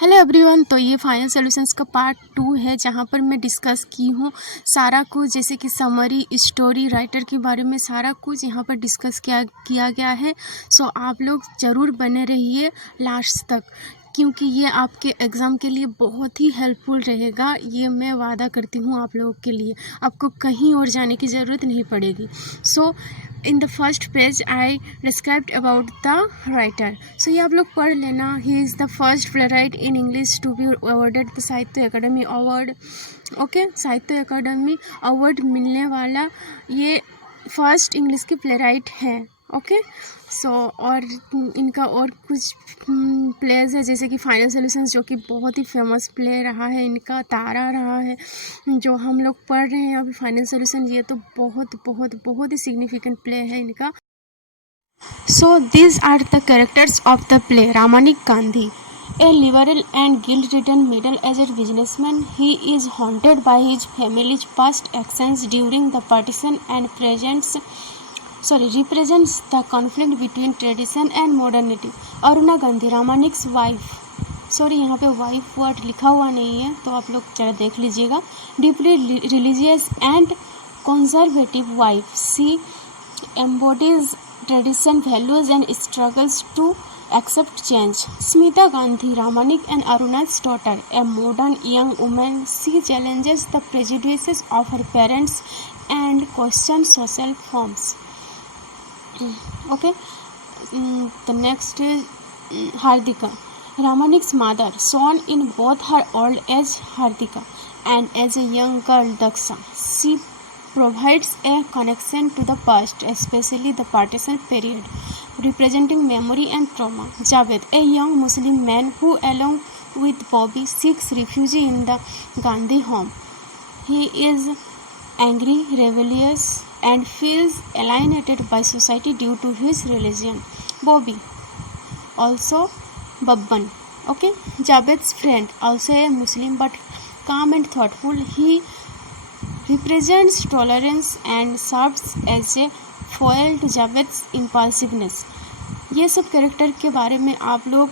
Hello everyone. तो ये final solutions का पार्ट 2 है, जहाँ पर मैं डिस्कस की हूँ सारा कुछ, जैसे कि समरी, स्टोरी राइटर के बारे में सारा कुछ यहाँ पर डिस्कस किया गया है। सो आप लोग ज़रूर बने रहिए लास्ट तक, क्योंकि ये आपके एग्ज़ाम के लिए बहुत ही हेल्पफुल रहेगा। ये मैं वादा करती हूँ आप लोगों के लिए, आपको कहीं और जाने की ज़रूरत नहीं पड़ेगी। So in the first page I described about the writer. So ये आप लोग पढ़ लेना। He is the first playwright in English to be awarded the Sahitya Akademi award. Okay, साहित्य अकादमी अवार्ड मिलने वाला ये फर्स्ट इंग्लिश के प्ले राइट हैं। ओके, सो और इनका और कुछ प्लेयर्स है, जैसे कि फाइनल सॉल्यूशंस, जो कि बहुत ही फेमस प्ले रहा है, इनका तारा रहा है जो हम लोग पढ़ रहे हैं अभी फाइनल सॉल्यूशन। ये तो बहुत बहुत बहुत ही सिग्निफिकेंट प्ले है इनका। So these are the characters of the play. Ramanik Gandhi, a liberal and guilt-ridden middle-aged businessman, he is haunted by his family's past actions during the partition and represents the conflict between tradition and modernity. Aruna Gandhi, Ramanik's wife, यहाँ पे wife word लिखा हुआ नहीं है, तो आप लोग जरा देख लीजिएगा। Deeply religious and conservative wife, she embodies tradition, values and struggles to accept change. Smita Gandhi, Ramanik and Aruna's daughter, a modern young woman, she challenges the prejudices of her parents and questions social forms. Okay, the next is Hardika, Ramanik's mother, shown in both her old age Hardika and as a young girl Daksha. She provides a connection to the past, especially the partition period, representing memory and trauma. Javed, a young Muslim man who, along with Bobby, seeks refuge in the Gandhi home. He is angry, rebellious, and feels alienated by society due to his religion. Bobby, also Babban. Okay, Javed's friend, also a Muslim but calm and thoughtful. He represents tolerance and serves as a foil to Javed's impulsiveness. ये सब character के बारे में आप लोग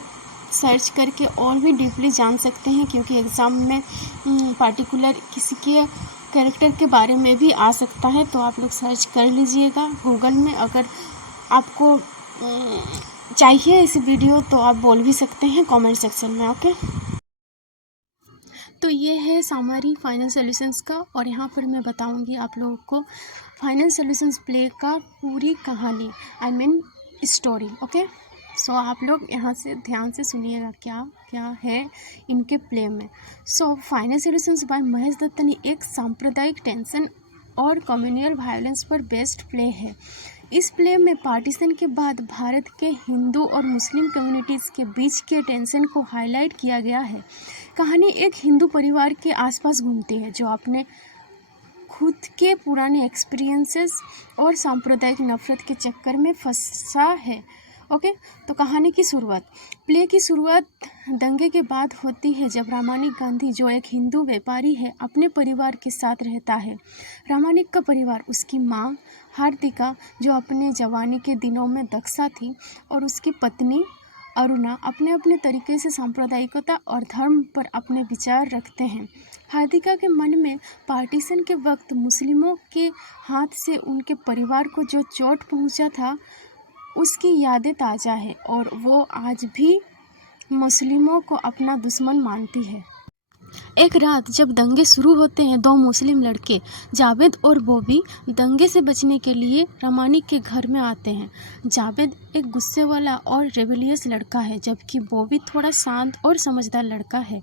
search करके और भी डीपली जान सकते हैं, क्योंकि एग्ज़ाम में पार्टिकुलर किसी के कैरेक्टर के बारे में भी आ सकता है, तो आप लोग सर्च कर लीजिएगा गूगल में। अगर आपको चाहिए इस वीडियो तो आप बोल भी सकते हैं कमेंट सेक्शन में। ओके, तो ये है समरी फाइनल सॉल्यूशंस का, और यहाँ पर मैं बताऊँगी आप लोगों को फाइनल सॉल्यूशंस प्ले का पूरी कहानी, आई मीन स्टोरी। ओके, सो आप लोग यहाँ से ध्यान से सुनिएगा क्या क्या है इनके प्ले में। So final solutions by Mahesh Dutt ने एक सांप्रदायिक टेंशन और कम्युनल वायलेंस पर बेस्ड प्ले है। इस प्ले में पार्टीशन के बाद भारत के हिंदू और मुस्लिम कम्युनिटीज़ के बीच के टेंशन को हाईलाइट किया गया है। कहानी एक हिंदू परिवार के आसपास घूमती है जो अपने खुद के पुराने एक्सपीरियंसेस और सांप्रदायिक नफरत के चक्कर में फंसा है। ओके, तो कहानी की शुरुआत, प्ले की शुरुआत दंगे के बाद होती है, जब रामानिक गांधी, जो एक हिंदू व्यापारी है, अपने परिवार के साथ रहता है। रामानिक का परिवार, उसकी माँ हार्दिका, जो अपने जवानी के दिनों में दक्षा थी, और उसकी पत्नी अरुणा अपने अपने तरीके से सांप्रदायिकता और धर्म पर अपने विचार रखते हैं। हार्दिका के मन में पार्टीशन के वक्त मुस्लिमों के हाथ से उनके परिवार को जो चोट पहुंचा था, उसकी यादें ताज़ा है, और वो आज भी मुस्लिमों को अपना दुश्मन मानती है। एक रात जब दंगे शुरू होते हैं, दो मुस्लिम लड़के जावेद और बॉबी दंगे से बचने के लिए रामानिक के घर में आते हैं। जावेद एक गुस्से वाला और रेबेलियस लड़का है, जबकि बॉबी थोड़ा शांत और समझदार लड़का है।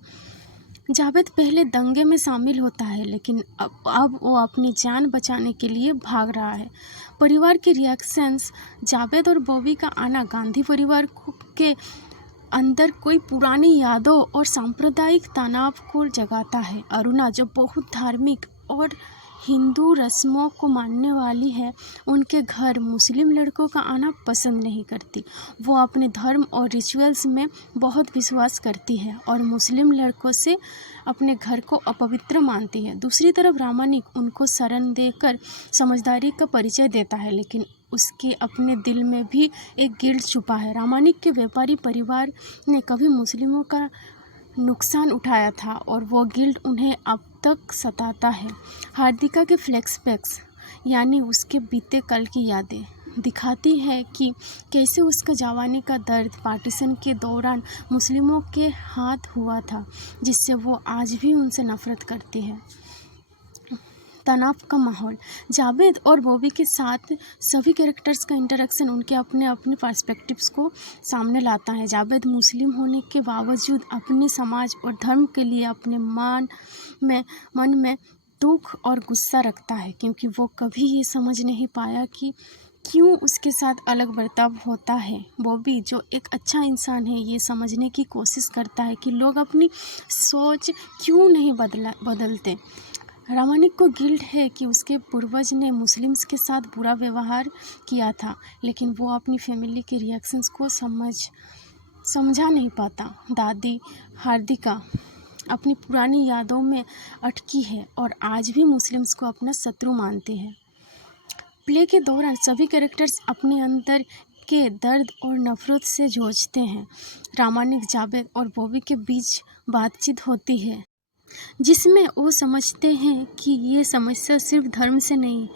जावेद पहले दंगे में शामिल होता है, लेकिन अब वो अपनी जान बचाने के लिए भाग रहा है। परिवार के रिएक्शंस, जावेद और बॉबी का आना गांधी परिवार के अंदर कोई पुरानी यादों और सांप्रदायिक तनाव को जगाता है। अरुणा, जो बहुत धार्मिक और हिंदू रस्मों को मानने वाली है, उनके घर मुस्लिम लड़कों का आना पसंद नहीं करती। वो अपने धर्म और रिचुअल्स में बहुत विश्वास करती है और मुस्लिम लड़कों से अपने घर को अपवित्र मानती है। दूसरी तरफ रामानिक उनको शरण देकर समझदारी का परिचय देता है, लेकिन उसके अपने दिल में भी एक गिल्ट छुपा है। रामानिक के व्यापारी परिवार ने कभी मुस्लिमों का नुकसान उठाया था और वो गिल्ट उन्हें अब तक सताता है। हार्दिका के फ्लैशबैक्स यानी उसके बीते कल की यादें दिखाती है कि कैसे उसका जवानी का दर्द पार्टीशन के दौरान मुस्लिमों के हाथ हुआ था, जिससे वो आज भी उनसे नफरत करती है। तनाव का माहौल जावेद और बॉबी के साथ सभी कैरेक्टर्स का इंटरेक्शन उनके अपने अपने पर्सपेक्टिव्स को सामने लाता है। जावेद मुस्लिम होने के बावजूद अपने समाज और धर्म के लिए अपने मन में दुख और गुस्सा रखता है, क्योंकि वो कभी ये समझ नहीं पाया कि क्यों उसके साथ अलग बर्ताव होता है। बॉबी जो एक अच्छा इंसान है, ये समझने की कोशिश करता है कि लोग अपनी सोच क्यों नहीं बदलते। रामानिक को गिल्ट है कि उसके पूर्वज ने मुस्लिम्स के साथ बुरा व्यवहार किया था, लेकिन वो अपनी फैमिली के रिएक्शंस को समझा नहीं पाता। दादी हार्दिका अपनी पुरानी यादों में अटकी है और आज भी मुस्लिम्स को अपना शत्रु मानती है। प्ले के दौरान सभी कैरेक्टर्स अपने अंदर के दर्द और नफरत से जूझते हैं। रामानिक, जावेद और बॉबी के बीच बातचीत होती है जिसमें वो समझते हैं कि ये समस्या सिर्फ धर्म से नहीं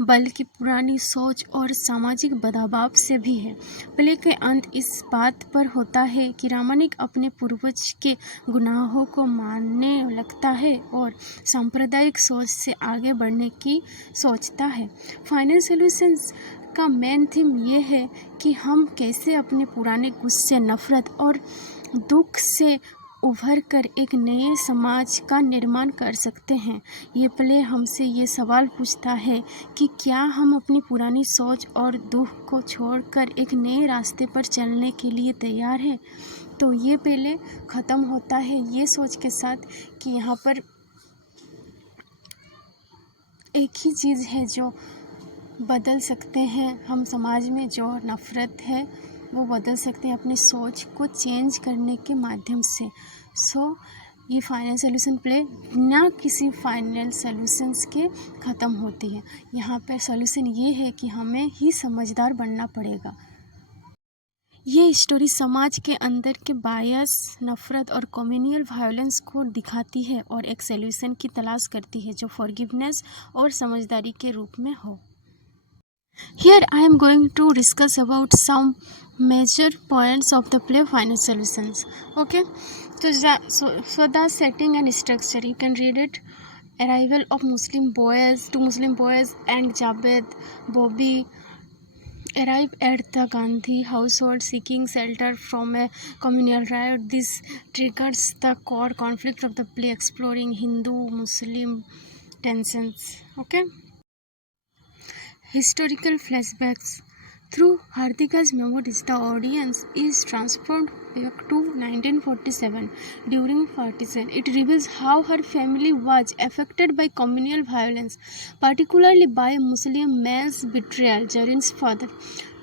बल्कि पुरानी सोच और सामाजिक दबाव से भी है। प्ले के अंत इस बात पर होता है कि रामानिक अपने पूर्वज के गुनाहों को मानने लगता है और सांप्रदायिक सोच से आगे बढ़ने की सोचता है। फाइनल सॉल्यूशंस का मेन थीम ये है कि हम कैसे अपने पुराने गुस्से, नफरत और दुख से उभर कर एक नए समाज का निर्माण कर सकते हैं। ये प्ले हमसे ये सवाल पूछता है कि क्या हम अपनी पुरानी सोच और दुख को छोड़कर एक नए रास्ते पर चलने के लिए तैयार हैं। तो ये प्ले ख़त्म होता है ये सोच के साथ कि यहाँ पर एक ही चीज़ है जो बदल सकते हैं हम समाज में, जो नफ़रत है वो बदल सकते हैं अपनी सोच को चेंज करने के माध्यम से। ये फाइनल सॉल्यूशन प्ले ना किसी फाइनल सॉल्यूशंस के ख़त्म होती है। यहाँ पर सॉल्यूशन ये है कि हमें ही समझदार बनना पड़ेगा। ये स्टोरी समाज के अंदर के बायस, नफ़रत और कम्युनल वायलेंस को दिखाती है और एक सॉल्यूशन की तलाश करती है जो फॉरगिवनेस और समझदारी के रूप में हो। Here I am going to discuss about some major points of the play Final Solutions. Okay, so the setting and structure you can read it. Arrival of two Muslim boys and Javed, Bobby arrive at the Gandhi household seeking shelter from a communal riot. This triggers the core conflict of the play, exploring Hindu-Muslim tensions. Okay. Historical flashbacks. Through Hardika's memories, the audience is transported back to 1947 during partition. It reveals how her family was affected by communal violence, particularly by Muslim man's betrayal, Jarin's father,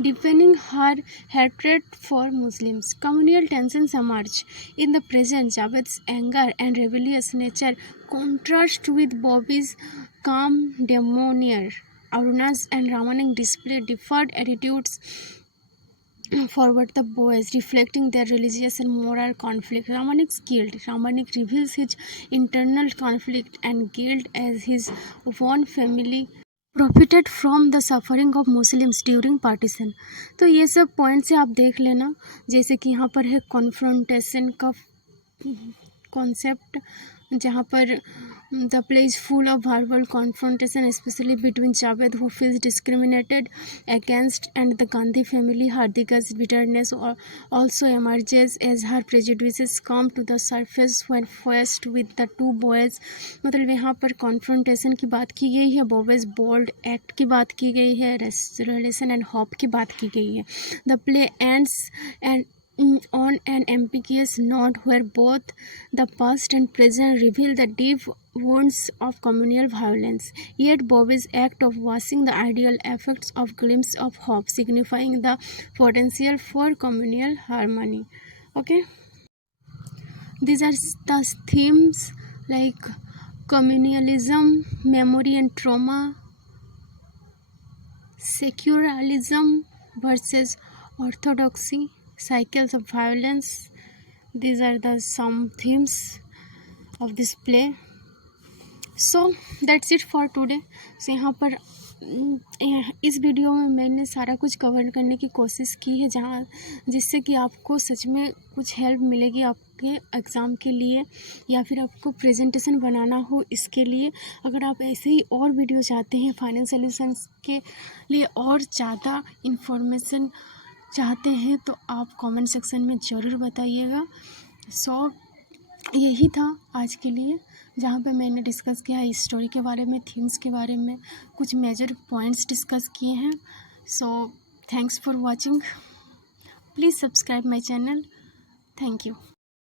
deepening her hatred for Muslims. Communal tensions emerge. In the present, Javed's anger and rebellious nature contrast with Bobby's calm demeanor. Aruna's and Ramanik display different attitudes forward the boys, reflecting their religious and moral conflict. Ramanik's guilt. Ramanik reveals his internal conflict and guilt as his own family profited from the suffering of Muslims during partition. तो ये सब point से आप देख लेना, जैसे कि यहाँ पर है कॉन्फ्रंटेशन का कॉन्सेप्ट, जहाँ पर the play is full of verbal confrontation, especially between Javed, who feels discriminated against, and the Gandhi family. Hardika's bitterness also emerges as her prejudices come to the surface when faced with the two boys. मतलब यहाँ पर confrontation की बात की गई है, boys bold act की बात की गई है, relation and hope की बात की गई है. The play ends on an ambiguous note where both the past and present reveal the deep wounds of communal violence. Yet Bobby's act of washing the ideal effects of glimpse of hope, signifying the potential for communal harmony. Okay, these are the themes like communalism, memory and trauma, secularism versus orthodoxy, cycles of violence, these are the some themes of this play. So that's it for today. So यहाँ पर इस video में मैंने सारा कुछ cover करने की कोशिश की है, जहाँ जिससे कि आपको सच में कुछ हेल्प मिलेगी आपके एग्ज़ाम के लिए, या फिर आपको प्रेजेंटेशन बनाना हो इसके लिए। अगर आप ऐसे ही और वीडियो चाहते हैं फाइनेंस सॉल्यूशंस के लिए और ज़्यादा इन्फॉर्मेशन चाहते हैं तो आप कमेंट सेक्शन में ज़रूर बताइएगा। सो यही था आज के लिए, जहाँ पे मैंने डिस्कस किया है स्टोरी के बारे में, थीम्स के बारे में, कुछ मेजर पॉइंट्स डिस्कस किए हैं। So thanks for watching, please subscribe my channel. Thank you.